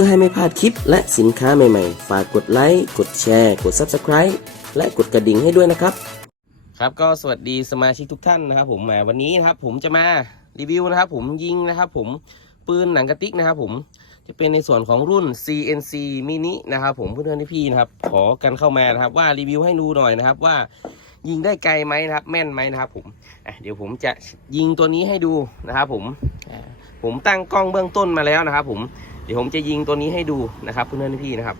พื่อให้ไม่พลาดคลิปและสินค้าใหม่ๆ ฝากกดไลค์ กดแชร์ กด Subscribe และกดกระดิ่งให้ด้วยนะครับ ครับก็สวัสดีสมาชิกทุกท่านนะครับผมมาวันนี้นะครับผมจะมารีวิวนะครับผมยิงนะครับผมปืนหนังกระติกนะครับผมจะเป็นในส่วนของรุ่น CNC mini นะครับผมเพื่อนๆพี่ๆนะครับขอกันเข้ามานะครับว่ารีวิวให้ดูหน่อยนะครับว่ายิงได้ไกลไหมนะครับ แม่นไหมนะครับผมเดี๋ยวผมจะยิงตัวนี้ให้ดูนะครับผมผมตั้งกล้องเบื้องต้นมาแล้วนะครับผม ดี๋ยวผมจะยิงตัวนี้ให้ดูนะครับเพื่อนๆพี่นะครับ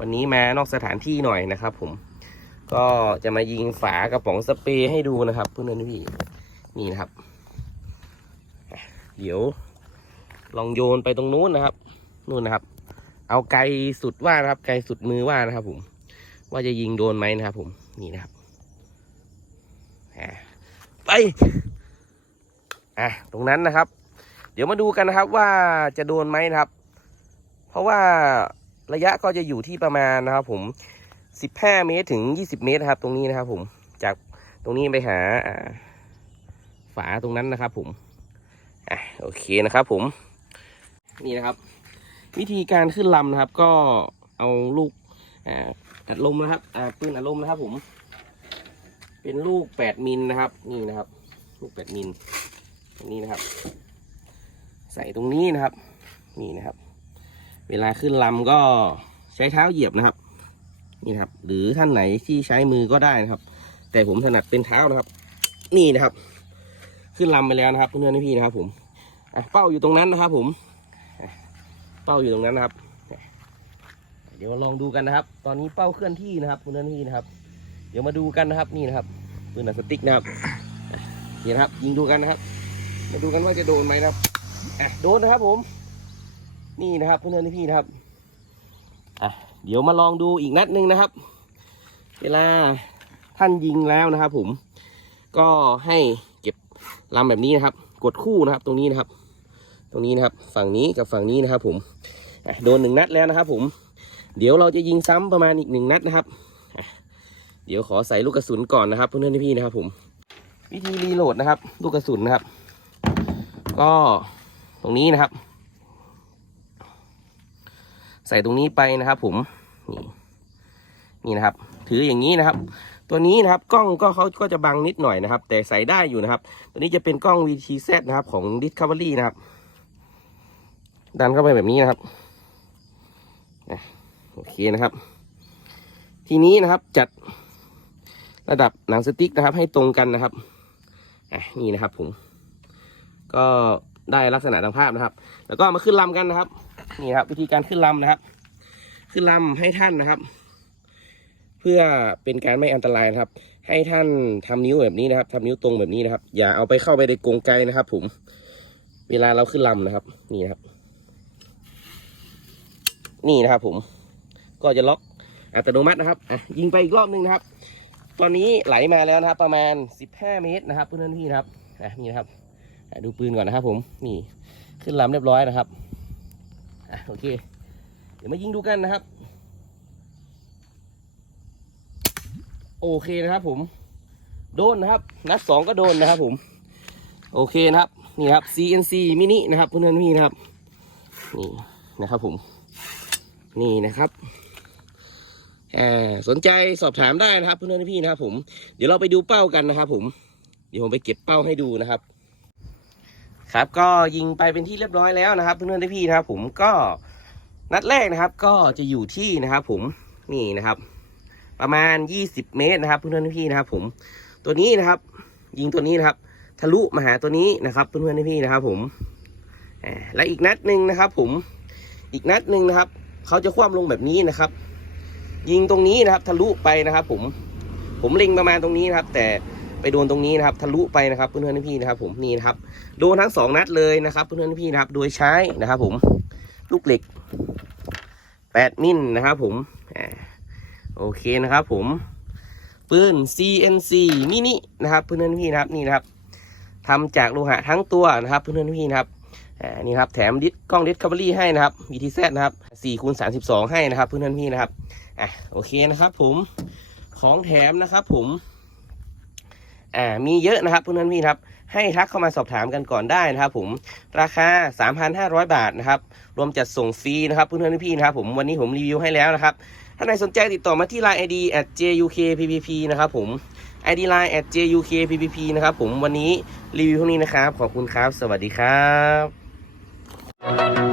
วันนี้มานอกสถานที่หน่อยนะครับ ผมก็จะมายิงฝากระป๋องสเปรย์ให้ดูนะครับ เพื่อนๆพี่นี่นะครับ เดี๋ยวลองโยนไปตรงนู้นนะครับนู่นนะครับ เอาไกลสุดว่านะครับ ไกลสุดมือว่านะครับ ผม ว่าจะยิงโดนไหมนะครับ ผมนี่นะครับไปอะตรงนั้นนะครับ เดี๋ยวมาดูกันนะครับว่าจะโดนไหมนะครับ เพราะว่าระยะก็จะอยู่ที่ประมาณนะครับ ผมสิบห้าเมตรถึงยี่สิบเมตรนะครับ ตรงนี้นะครับ ผมจากตรงนี้ไปหาฝาตรงนั้นนะครับ ผมอะโอเคนะครับ ผมนี่นะครับ วิธีการขึ้นลำนะครับ ก็เอาลูกอัดลมนะครับอ่าปืนอัดลมนะครับ ผม เป็นลูกแปดมิลนะครับ นี่นะครับ ลูกแปดมิลตรงนี้นะครับ ใส่ตรงนี้นะครับ นี่นะครับ เวลาขึ้นลำก็ใช้เท้าเหยียบนะครับ นี่ครับ หรือท่านไหนที่ใช้มือก็ได้นะครับ แต่ผมถนัดเป็นเท้านะครับ นี่นะครับ ขึ้นลำไปแล้วนะครับเพื่อนๆพี่นะครับ ผมเป้าอยู่ตรงนั้นนะครับ ผมเป้าอยู่ตรงนั้นนะครับ เดี๋ยวมาลองดูกันนะครับ ตอนนี้เป้าเคลื่อนที่นะครับเพื่อนๆพี่นะครับ เดี๋ยวมาดูกันนะครับนี่นะครับปืนหนังสติ๊กนะครับอะนี่ครับ ยิงดูกันนะครับ มาดูกันว่าจะโดนไหมนะครับโดนนะครับผม นี่นะครับเพื่อนๆพี่นะครับอะเดี๋ยวมาลองดูอีกนัดหนึ่งนะครับ เวลาท่านยิงแล้วนะครับ ผม ก็ให้เก็บลำแบบนี้นะครับ กดคู่นะครับ ตรงนี้นะครับ ตรงนี้นะครับ ฝั่งนี้กับฝั่งนี้นะครับ ผมโดนหนึ่งนัดแล้วนะครับ ผม เดี๋ยวเราจะยิงซ้ำประมาณอีกหนึ่งนัดนะครับเดี๋ยวขอใส่ลูกกระสุนก่อนนะครับ เพื่อนๆพี่นะครับผม วิธีรีโหลดนะครับ ลูกกระสุนนะครับ ก็ตรงนี้นะครับ ส่ตรงนี้ไปนะครับ ผมนี่นี่นะครับ ถืออย่างนี้นะครับ ตัวนี้นะครับกล้องก็เขาก็จะบังนิดหน่อยนะครับ แต่ใส่ได้อยู่นะครับ ตัวนี้จะเป็นกล้อง VTZ นะครับ ของ Discovery นะครับ ดันเข้าไปแบบนี้นะครับโอเคนะครับ ทีนี้นะครับจัดระดับหนังสติ๊กนะครับ ให้ตรงกันนะครับนี่นะครับผมก็ได้ลักษณะทางภาพนะครับ แล้วก็มาขึ้นลำกันนะครับ นี่ครับ วิธีการขึ้นลำนะครับ ขึ้นลำให้ท่านนะครับ เพื่อเป็นการไม่อันตรายนะครับ ให้ท่านทำนิ้วแบบนี้นะครับทำนิ้วตรงแบบนี้นะครับ อย่าเอาไปเข้าไปในกรงไกลนะครับ ผม เวลาเราขึ้นลำนะครับ นี่นะครับ นี่นะครับ ผม ก็จะล็อกอัตโนมัตินะครับอะยิงไปอีกรอบหนึ่งนะครับ ตอนนี้ไหลมาแล้วนะครับ ประมาณ 15 เมตรนะครับเพื่อนๆพี่นะครับอะนี่นะครับดูปืนก่อนนะครับ ผม นี่ ขึ้นลำเรียบร้อยนะครับ อะโอเค เดี๋ยวมายิงดูกันนะครับ โอเคนะครับผมโดนนะครับ นัดสองก็โดนนะครับผม โอเคนะครับ นี่ครับ CNC mini นะครับเพื่อนๆพี่นะครับ นี่นะครับผม นี่นะครับอ่าสนใจสอบถามได้นะครับเพื่อนๆพี่นะครับผม เดี๋ยวเราไปดูเป้ากันนะครับผม เดี๋ยวผมไปเก็บเป้าให้ดูนะครับ ครับก็ยิงไปเป็นที่เรียบร้อยแล้วนะครับเพื่อนๆพี่นะครับ ผมก็นัดแรกนะครับ ก็จะอยู่ที่นะครับ ผมนี่นะครับ ประมาณ 20 เมตรนะครับ เพื่อนๆพี่นะครับ ผมตัวนี้นะครับ ยิงตัวนี้นะครับ ทะลุมาหาตัวนี้นะครับ เพื่อนๆพี่นะครับ ผมและอีกนัดหนึ่งนะครับ ผมอีกนัดหนึ่งนะครับเขาจะคว่ำลงแบบนี้นะครับ ยิงตรงนี้นะครับ ทะลุไปนะครับ ผมผมเล็งประมาณตรงนี้นะครับ แต่ ไปโดนตรงนี้นะครับทะลุไปนะครับเพื่อนๆพี่นะครับ ผมนี่นะครับโดนทั้งสองนัดเลยนะครับเพื่อนๆพี่นะครับ โดยใช้นะครับ ผมลูกเหล็ก8มิลนะครับ ผมโอเคนะครับ ผมปืน CNC มินินะครับเพื่อนๆพี่นะครับนี่นะครับทำจากโลหะทั้งตัวนะครับเพื่อนๆพี่นะครับนี่ครับแถมดิสกล้องดิสคัฟเวอรี่ให้นะครับ VTZ นะครับ4คูณ32 ให้นะครับ เพื่อนๆพี่นะครับอะโอเคนะครับ ผมของแถมนะครับ ผม อ่ามีเยอะนะครับเพื่อนๆพี่ครับ ให้ทักเข้ามาสอบถามกันก่อนได้นะครับผมราคา 3,500 บาทนะครับรวมจัดส่งฟรีนะครับเพื่อนๆพี่นะครับผมวันนี้ผมรีวิวให้แล้วนะครับถ้าใครสนใจติดต่อมาที่ Line ID at jukppp นะครับผม ID Line at jukppp นะครับผมวันนี้รีวิวเท่านี้นะครับ ขอบคุณครับ สวัสดีครับ